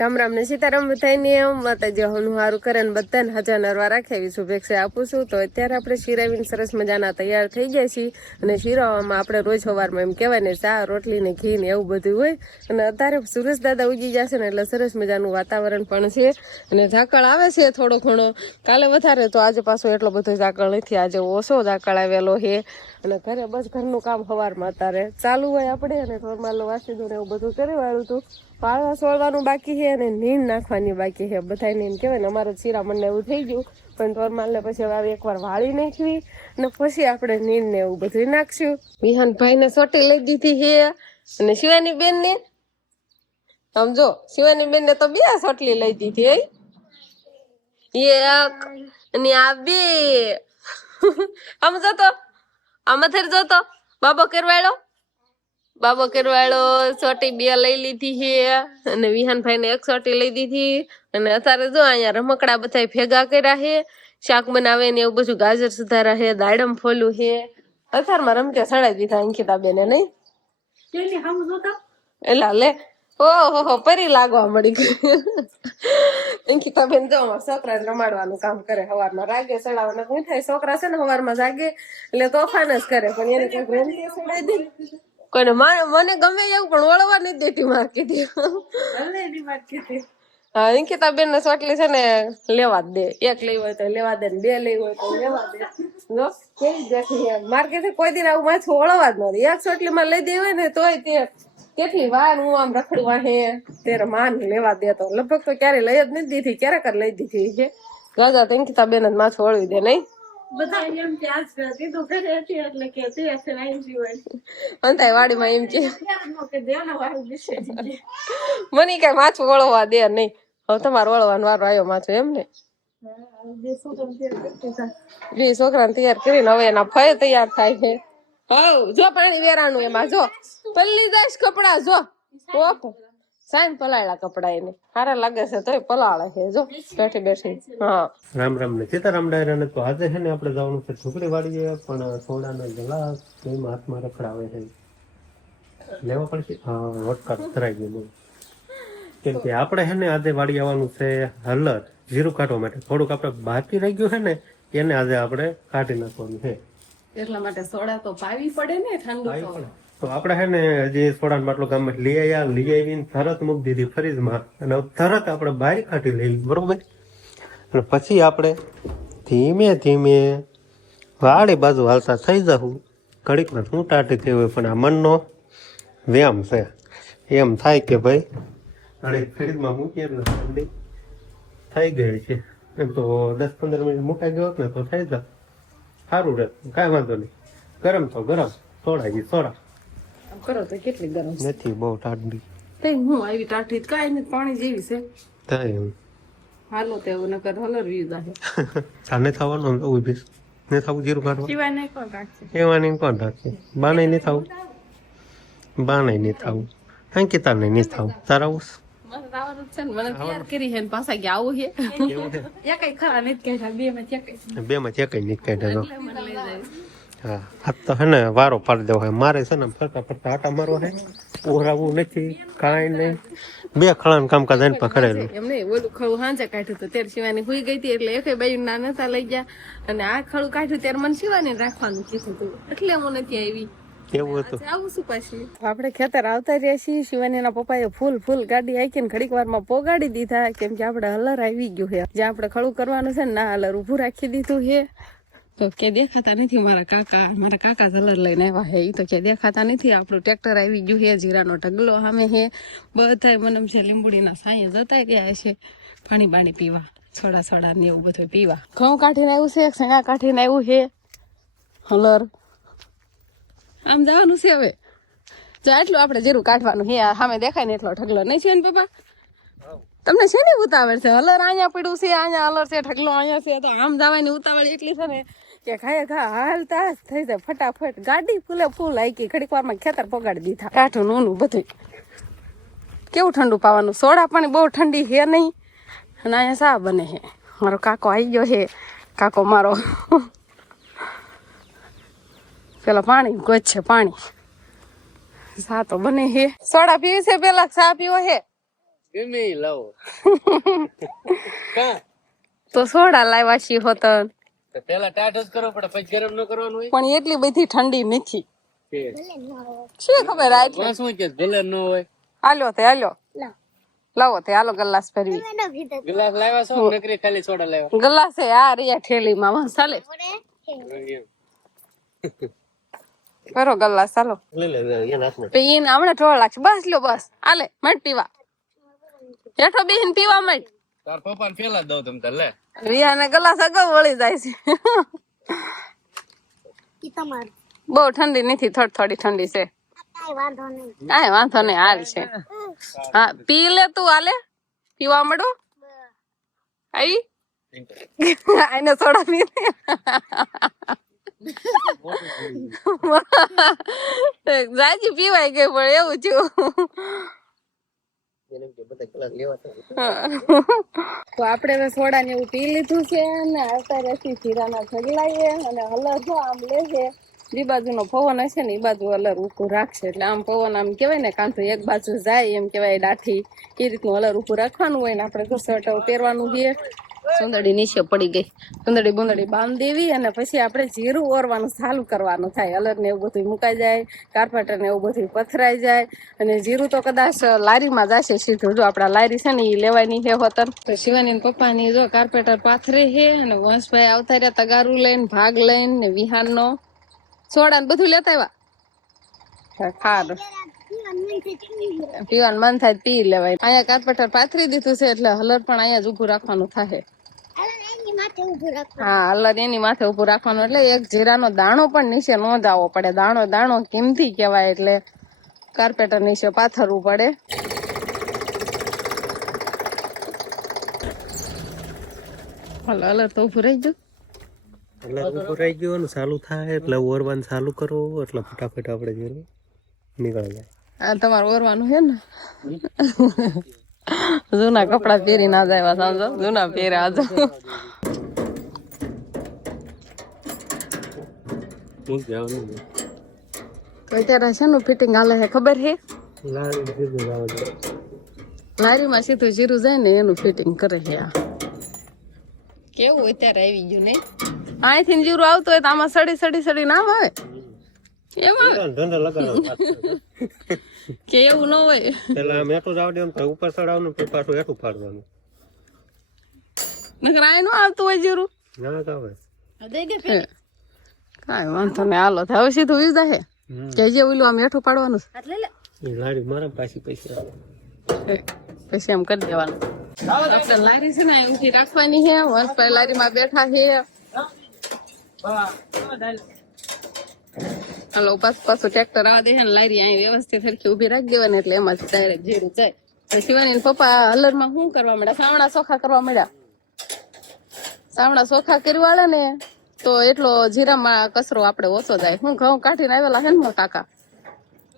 રામ રામ ને સીતારામ બધાને માતાજી હનું હારું કરે ને બધાને હજાર નરવા રાખે એવી શુભેચ્છા આપું છું. તો અત્યારે આપણે શીરાવીને સરસ મજાના તૈયાર થઈ જાય છીએ અને શીરાવામાં આપણે રોજ સવારમાં એમ કહેવાય ને ચા રોટલી ને ઘી ને એવું બધું હોય. અને અત્યારે સુરેશ દાદા ઉગી જશે ને એટલે સરસ મજાનું વાતાવરણ પણ છે અને ઝાકળ આવે છે થોડો ઘણો. કાલે વધારે તો આજે પાછો એટલો બધો ઝાકળ નથી, આજે ઓછો ઝાકળ આવેલો છે. અને ઘરે બસ ઘરનું કામ સવારમાં અત્યારે ચાલુ હોય આપણે અને થોડું વાસી દઉં એવું બધું કરી વાળું હતું. પાળવા સોળવાનું બાકી છે અને નીણ નાખવાની બાકી છે. બધા નીણ કહેવાય ને અમારે શિરામણને એવું થઈ ગયું, પણ તોરમાલને પછી હવે એકવાર વાળી નાખવી અને પછી આપણે નીણ ને એવું બધું નાખશું. વિહાનભાઈ ને સોટી લઈ દીધી છે અને શિવાની બેન ને સમજો શિવાની બેન ને તો બે સોટલી લઈ દીધી. એક અને આ બે આમ જતો આમાં થઈ જતો બાબો કરવાળો સોટી બે લઈ લીધી છે અને વિહાનભાઈ ને એક સોટી લઈ દીધી. અને અત્યારે જો અહીંયા રમકડા બધા ભેગા કર્યા છે, શાક બનાવે ને એવું બધું, ગાજર સુધારા છે, દાડમ ફોલું છે. અત્યારમાં રમતે સડાઈ દીધા અંકિતા બેને નહીં એલા લે ઓહો પરી લાગવા મળી ગઈ. અંકિતા બેન જો છોકરા રમાડવાનું કામ કરે, સવારમાં રાગે સડાવવાના શું થાય, છોકરા છે ને સવારમાં જાગે એટલે તોફાન જ કરે, પણ એને કઈ પ્રેમથી સડાઈ દે કોઈને મને ગમે એવું પણ વળવા નથી દેતી માર્કેટ. હા અંકિતા બેન ને સોટલી છે ને લેવા જ દે, એક લઈ હોય તો લેવા દે ને બે લઈ હોય તો લેવા દે. જો કેવી દેખી માર્કેટ કોઈ દિન આવું માથું વળવા જ નથી. એક સોટલીમાં લઈ દે હોય ને તોય તે કેટલી વાર હું આમ રખડું વાહે ત્યારે માન લેવા દેતો. લગભગ તો ક્યારે લઈ જ નથી દીધી, ક્યારેક લઈ દીધી છે. ગાજા અંકિતા બેન જ માથું વળવી દે નહીં અંતાય વાડીમાં એમ કે મને કઈ માથું વળવા દે નહીં. હવે તમારે વળવાનો વારો આવ્યો માથું એમ ને. બે છોકરાને તૈયાર કરીને હવે એના ફય તૈયાર થાય છે. હવ જો પાણી વેરાણું એમાં જો પલ્લી જાય કપડા જો ઓહો સાઈન પલાળ્યા કપડા એને સારા લાગે છે તોય પલાળે છે જો બેઠી બેઠી. હા રામ રામ ને સીતારામ ડાયરા ને. તો આજે છે ને આપણે જવાનું છે ઢોકળી વાળીએ, પણ સોડાના ગ્લાસ એમાં હાથમાં રખડાવે છે, લેવા પડશે. હા વોટકા ધરાઈ ગયું કેમ કે આપણે છે ને આજે વાળી આવવાનું છે હલર જીરું કાઢવા માટે. થોડુંક આપણે બાકી રહી ગયું છે ને એને આજે આપણે કાઢી નાખવાનું છે, એટલા માટે સોડા તો પાવી પડે ને ઠંડુ તો આપણે છે ને હજી સોડા માટલો ગામમાં લઈ આવીને તરત મૂકી દીધી ફ્રીજમાં અને તરત આપણે બહાર કાઢી લઈ બરોબર. અને પછી આપણે ધીમે ધીમે વાળી બાજુ હાલતા થઈ જવું. ઘડીકમાં શું ટાટી થઈ હોય પણ આ મનનો વ્યાયામ છે. એમ થાય કે ભાઈ અને ફ્રીજમાં મૂકીએ એટલે ઠંડી થઈ ગઈ છે. એમ તો 10-15 મિનિટ મુકાઈ ગયો ને તો થઈ જાય સારું રહે, કાંઈ વાંધો નહીં. ગરમ તો ગરમ, સોડા કરો તો કેટલી ગરમ નથી બહુ ઠંડી. હું આવી ટાઠી કાંઈ નથી, પાણી જેવી છે. થાય એમ હાલો તો એવું નકર હલરવી જાય. તાને થવાનું ઉભી ને થવું જીરું કાઢવા શિવાને કોણ રાખશે, એવાની કોણ રાખશે. બાને નહીં થવું, બાને નહીં થવું, અંકિતાને નહીં થવું. તારા આવું મને તૈયાર કરી છે પાછા ગયા આવું છે કઈ ખરા નથી કહેતા બે માં ચેકઈ નહીં કાઢ્યા. હા આ તો હે ને વારો પાડી દેવો. મારે છે ને ફરતા ફરતા આટા મારવા છે, ઓરાવું નથી કાંઈ નહીં. બે ખળાનું કામકાજ એને પકડેલું એમ નહીં. ઓલું ખળું હાંજે કાઢ્યું તો ત્યારે શિવાની હુઈ ગઈ હતી એટલે એક બાયું ના નતા લઈ ગયા, અને આ ખળું કાઢ્યું ત્યારે મને શિવાની રાખવાનું કીધું હતું એટલે હું નથી આવી. એવું હતું. આવું શું પાછી આપણે ખેતર આવતા રહ્યા છીએ. શિવાનીના પપ્પાએ ફૂલ ગાડી હાકીને ઘડીક વારમાં પોગાડી દીધા, કેમ કે આપણે હલર આવી ગયું છે. જ્યાં આપણે ખળું કરવાનું છે ને ના હલર ઉભું રાખી દીધું છે. તો કે દેખાતા નથી મારા કાકા હલર લઈને આવ્યા છે. એ તો કે દેખાતા નથી. આપણું ટ્રેક્ટર આવી ગયું છે, જીરાનો ઢગલો સામે છે. બધા મને છે લીંબુડીના સાંયે જતા ગયા છે પાણી બાણી પીવા, સોડા ને એવું બધું પીવા. ઘઉં કાઢીને આવ્યું છે, શેંગા કાઢીને આવ્યું છે હલર. આમ જવાનું છે હવે. જો આટલું આપણે જીરું કાઢવાનું છે, સામે દેખાય ને એટલો ઢગલો નહીં છે ને પપ્પા? તમને છે ને ઉતાવળ છે? હલર અહીંયા પડ્યું છે, અહીંયા હલર છે, ઢગલો અહીંયા છે, તો આમ જવાની ઉતાવળ એટલી છે ને કે ઘા હાલતા થઈ જાય ફટાફટ. ગાડી ફૂલ આઈકી ઘડીક વારમાં ખેતર પગાડી દીધા. કાઠું નૂનું બધું. કેવું ઠંડુ પાવાનું, સોડા પાણી બહુ ઠંડી છે નહીં. અને અહીંયા સા બને છે. મારો કાકો આવી ગયો છે, કાકો મારો પેલા પાણી ગોચ છે, પાણી સા તો બને છે. સોડા પીવી છે પેલા ચા પીવો છે? ગમે ઈ લાવો કા તો સોડા લાવ્યા છીએ હોતન તો પેલા ટાટ જ કરવો પડે પછી ગરમ ન કરવાનું હોય પણ એટલી બધી ઠંડી નથી કે શું ખબર આ એટલે બસ હું કે ભલે ન હોય હાલો તે હાલો લાવો તે હાલો ગલાસ ભરવી ગ્લાસ લાવ્યા છો નકરી ખાલી સોડા લાવ્યા ગલાસ આ રહ્યા ઠેલીમાં વાહ, ચાલે કરો ગલાસ ચાલો લે એના હાથમાં તો એને હમણાં ઢોળ લાગશે બસ લ્યો બસ હાલે મટ પીવા હેઠો બેહીને પીવા મટ તાર પપ્પાને પેલા જ દઉં તમ તાર લે રિયાને ગલાસ અગાઉ વળી જાય છે બહુ ઠંડી નથી થોડી થોડી ઠંડી છે કાંઈ વાંધો નહીં હાલ છે હા પી લે તું હાલે પીવા મળો આવી એને સોડા પી જાજી પીવાય ગઈ પણ એવું થયું તો આપણે હવે સોડા ને એવું પી લીધું છે ને આવતા રહેતી જીરાના ઢગલાઈએ અને હલર જો આમ લેશે બી બાજુનો પવન હશે ને એ બાજુ હલર ઊભું રાખશે એટલે આમ પવન આમ કેવાય ને કાંતો એક બાજુ જાય એમ કેવાય લાઠી એ રીતનું હલર ઊભું રાખવાનું હોય ને આપણે તો શર્ટ પહેરવાનું છે સુંદડી નીચે પડી ગઈ સુંદડી બુંદડી બાંધી દેવી અને પછી આપણે જીરું ઓરવાનું ચાલુ કરવાનું થાય હલર ને એવું બધું મુકાઈ જાય કાર્પેટર ને એવું બધું પથરાઈ જાય અને જીરું તો કદાચ લારીમાં જશે સીધું જો આપડા લારી છે ને એ લેવાની છે હોતર તો શિવાની પપ્પાની જો કાર્પેટર પાથરે છે અને વંશભાઈ આવતા રહ્યા તગારું લઈને ભાગ લઈને ને વિહાનનો સોડા ને બધું લેતા આવ્યા ખાર પીવાનું મન થાય પી લેવાય અહીંયા કાર્પેટર પાથરી દીધું છે એટલે હલર પણ અહીંયા જ ઉભું રાખવાનું થાય હા હલર એની માથે ઉભું રાખવાનું એટલે એક જીરાનો દાણો પણ નીચે ન જાવો પડે દાણો દાણો કિંમતી કહેવાય એટલે કાર્પેટર નીચે પાથરવું પડે હલર તો ઉભું રહી ગયું એટલે ઉભું રહી ગયું ચાલુ થાય એટલે ઓરવાનું ચાલુ કરો એટલે ફટાફટ આપણે જીરું નીકળી જાય આ તમારે ઓરવાનું છે ને જૂના કપડા પહેરી ના જાય સમજો જૂના પહેરે આજો અત્યારે શેનું ફિટિંગ હાલે છે ખબર છે લારીમાં સીધું જીરું જાય ને એનું ફિટિંગ કરે છે આ કેવું અત્યારે આવી ગયું ને અહીંથી જીરું આવતું હોય તો આમાં સડી સડી સડી ના આવે એવું કે એવું ન હોય પેલા આમ હેઠું જ આવડે ઉપર ચડાવવાનું પછી પાછું હેઠું ફાડવાનું નકર આ ન આવતું હોય જીરું ના તો આવે કાંઈ વાંધો નહીં હાલો હવે સીધું વીસ હે કે જે ઓલું આમ હેઠું પાડવાનું એ લારી મારા પાછી પૈસા પછી એમ કરી દેવાનું આપણે લારી છે ને એમથી રાખવાની છે વંશભાઈ લારીમાં બેઠા છે હાલો પાછું ટ્રેક્ટર આવવા દે છે ને લારી અહીં વ્યવસ્થિત સરખી ઉભી રાખી દેવાની એટલે એમાં ડાયરેક્ટ જીરું જાય શિવાની પપ્પા હલરમાં શું કરવા મળ્યા સાવણા ચોખા કરવા મળ્યા સાવણા ચોખા કરવા વાળા ને તો એટલો જીરામાં કચરો આપણે ઓછો જાય હું ઘઉં કાઢીને આવેલા છે ને કાકા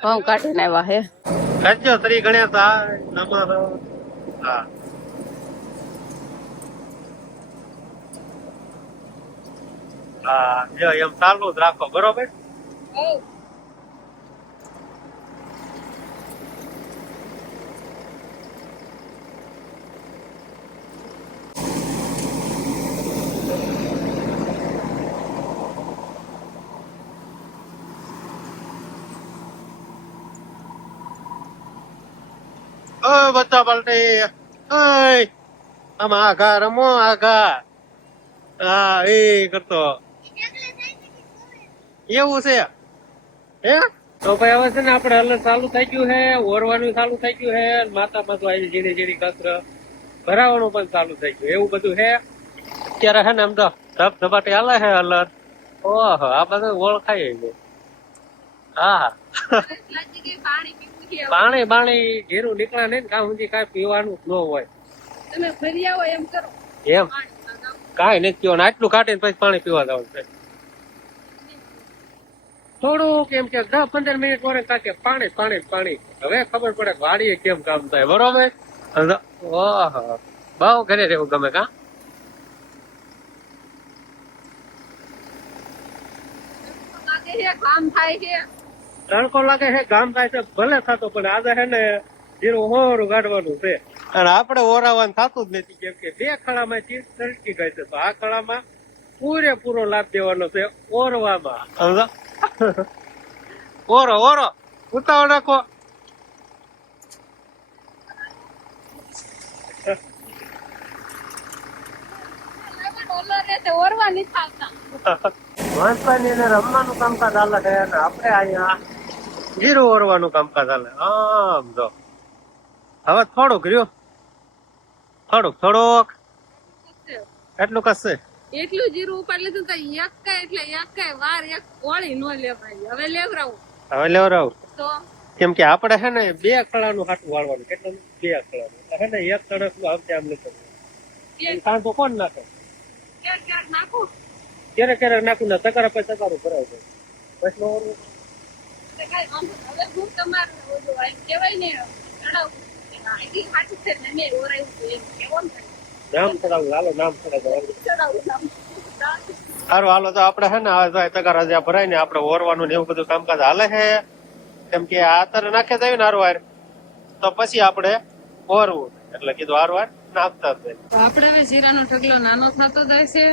ઘઉં કાઢીને આવ્યા હે રાજ્ય તરી ગણ્યા તા નમર હા હા જો એમ ચાલુ જ રાખો બરોબર બધા પલટી આમાં આઘા રમો આઘા હા એ કરતો એવું છે હે તો ભાઈ હવે છે ને આપડે હલર ચાલુ થઈ ગયું છે ઓરવાનું ચાલુ થઈ ગયું છે માતા માથું આવી ઝીણી ઝીણી કચર ભરાવાનું પણ ચાલુ થઈ ગયું એવું બધું છે અત્યારે છે ને આમ તો ધબ ધબાટી હાલે છે હલર ઓહો આ બધું ઓળખાય ગયું હા પાણી બાણી ઘેરું નીકળે નહીં કાં સુધી કાંઈ પીવાનું ન હોય તમે ફરી આવો એમ કરો એમ કાંઈ નથી પીવાનું આટલું કાઢીને પછી પાણી પીવા જવાનું છે થોડુંક એમ કે 10-15 મિનિટ વરે કાકે પાણી પાણી પાણી હવે ખબર પડે વાડીએ કેમ કામ થાય બરોબર ઓહો બહુ ઘરે રહેવું ગમે કા કામ થાય છે તડકો લાગે છે ગામ થાય છે ભલે થતો પણ આજે છે ને જીરું હોરું કાઢવાનું છે અને આપણે ઓરાવાનું થતું જ નથી કેમ કે બે ખળામાં ચીજ તરકી ગઈ છે તો આ ખળામાં પૂરેપૂરો લાભ દેવાનો છે ઓરવામાં સમજો ઓરો ઓરો ઉતાવળ રાખો વાંચવાની અને રમવાનું કામકાજ હાલે છે અને આપણે અહીંયા જીરું ઓરવાનું કામકાજ હાલે આમ જો હવે થોડુંક રહ્યું થોડુંક એટલું કશે એટલું જીરું ઉપાડી લીધું તો એક વાર એક ઓળી નો લેવાય હવે લેવરાવું તો કેમ કે આપણે છે ને બે ખળાનું હાથું વાળવાનું કેટલું બે ખળાનું છે ને એક તડક નું આમ તેમ નથી કાંતો કોણ નાખે ક્યારેક નાખું ક્યારેક નાખું ને તકારા પછી તકારું ભરાવ દે પછી ઓરવું હવે હું તમારું કેવાય ને ચડાવું સાચું છે ને મેં ઓરાયું એમ કેવું નામ ચડાવું હાલો નામ ચડાવું સારું હાલો તો આપડે છે ને તકારા જ્યાં ભરાય ને આપડે ઓરવાનું ને એવું બધું કામકાજ હાલે છે કેમ કે આતર નાખે જાય ને હારવાર તો પછી આપણે ઓરવું એટલે કીધું હારવાર નાખતા જ આપડે હવે જીરાનો ઢગલો નાનો થતો જાય છે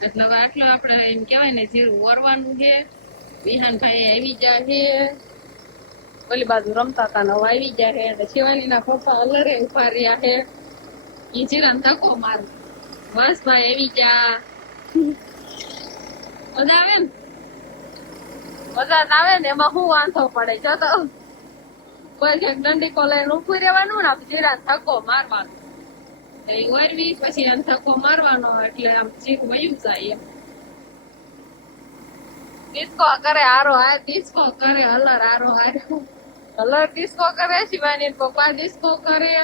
એટલે હવે આટલો આપડે એમ કેવાય ને જીરું ઓરવાનું છે વિહાનભાઈ આવી જાય છે ઓલી બાજુ રમતા હતા ને આવી જાય છે અને શિવાની ના પપ્પા અલરે ઉભા રહ્યા છે ઈ જીરાને ધક્કો માર વાસભાઈ આવી જા મજા આવે ને મજા આવે ને એમાં શું વાંધો પડે જો તો કોઈ ક્યાંક દંડી કો લઈને ઉભું રહેવાનું ને જીરા ધક્કો મારવાનો ઓરવી પછી આમ ધક્કો મારવાનો એટલે આમ જીરું વયું જાય ડિસ્કો કરે હારો હાર ડિસ્કો કરે હલર હારો હાર હલર ડિસ્કો કરે શિવાની પપ્પા ડિસ્કો કરે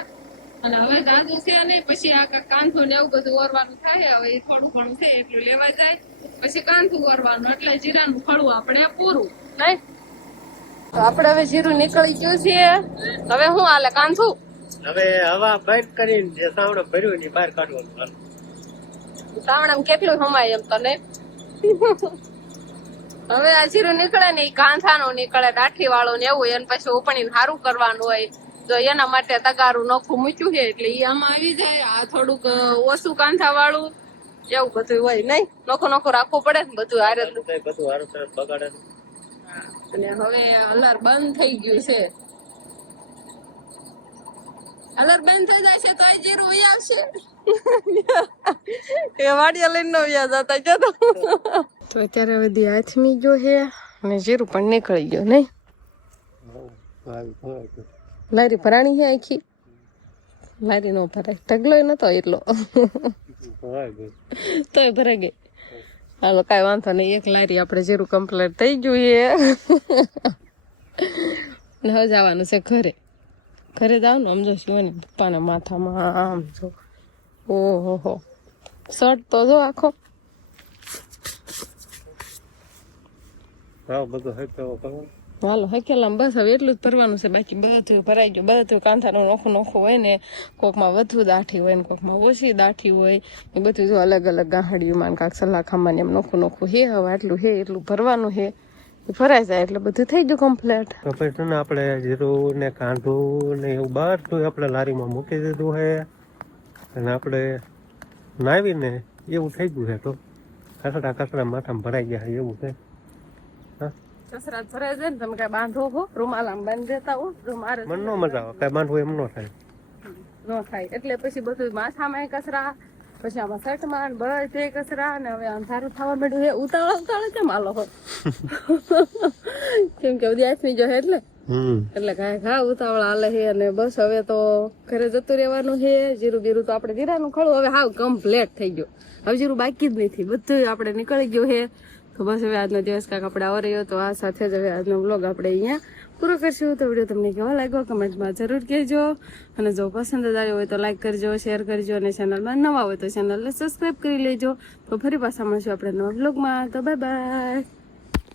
અને હવે દાદુ છે ને પછી આ કાંથું ને એવું બધું ઓરવાનું થાય હવે થોડું ઘણું છે એટલું લેવા જાય પછી કાંથું ઓરવાનું એટલે જીરાનું ખળું આપણે પૂરું નહીં તો આપણે હવે જીરું નીકળી ગયું છે હવે શું હાલે કાંથું હવે હવા બંધ કરીને જે સાવણ ભર્યું ને બહાર કાઢવાનું સાવણ કેટલું સમાય એમ તને હવે આ જીરું નીકળે ને કાંથાનું નીકળે દાઠી વાળું ને એવું એને પછી ઉપણીને સારું કરવાનું હોય તો એના માટે તગારું નોખું મૂક્યું છે એટલે ઈ આમાં આવી જાય આ થોડુંક ઓછું કાંથા વાળું એવું બધું હોય નહીં નોખું રાખવું પડે ને બધું હારે બધું હારું સરસ બગાડે અને હવે અલર બંધ થઈ ગયું છે અલર બંધ થઈ જાય છે તો આ જીરું વહી આવશે એ વાડિયા લઈને નો વ્યાજ હતા જતો તો અત્યારે બધી હાથમી ગયો છે અને જીરું પણ નીકળી ગયો નહીં લારી ભરાણી છે આખી લારી નો ભરાય ઢગલો નતો એટલો તોય ભરાઈ ગઈ હાલો કઈ વાંધો નહીં એક લારી આપણે જીરું કમ્પ્લીટ થઈ ગયું હવે જવાનું છે ઘરે જવાનું આમ જો શિવાની પપ્પાના માથામાં આમ જો ઓહો શર્ટ તો જો આખો હાલો હકેલા બસ હવે એટલું જ ભરવાનું છે બાકી બધું ભરાઈ ગયું બધું કાંથાનું નોખું હોય ને કોકમાં વધુ દાઠી હોય ને કોકમાં ઓછી દાઠી હોય એ બધું જો અલગ અલગ ગાહડીમાં કાંક સલાખામાં એમ નોખું હે હવે આટલું હે એટલું ભરવાનું હે ભરાઈ જાય એટલે બધું થઈ ગયું કમ્પ્લીટ તો પછી આપણે જીરું ને કાંઠું ને એવું બધું આપણે લારીમાં મૂકી દીધું છે અને આપણે નાવીને એવું થઈ ગયું છે તો કચરા માથામાં ભરાઈ ગયા એવું છે કસરત ભરાઈ જાય ને તમે કઈ બાંધો હો રૂમાલ આમ બાંધી દેતા હો મારે મન નો મજા આવે કઈ બાંધવું એમ નો થાય એટલે પછી બધું માથામાં કચરા પછી આમાં શર્ટમાં બધે કચરા ને હવે અંધારું થવા માંડ્યું છે ઉતાવળ કેમ હાલો હો કેમ કે બધી આથમી જો એટલે ઘા ઉતાવળ હાલે છે અને બસ હવે તો ઘરે જતું રહેવાનું છે જીરું બીરું તો આપણે જીરાનું ખળું હવે હાવ કમ્પ્લીટ થઈ ગયું હવે જીરું બાકી જ નથી બધું આપણે નીકળી ગયું છે તો બસ હવે આજનો દિવસ કાંક આપણે આવર્યો તો આ સાથે જ હવે આજનો વ્લોગ આપણે અહીંયા પૂરો કરશું તો વિડીયો તમને કેવો લાગ્યો કમેન્ટમાં જરૂર કહેજો અને જો પસંદ જ આવ્યો હોય તો લાઈક કરજો શેર કરજો અને ચેનલમાં નવા હોય તો ચેનલને સબસ્ક્રાઈબ કરી લેજો તો ફરી પાછા મળશું આપણે નવા વ્લોગમાં તો બાય બાય.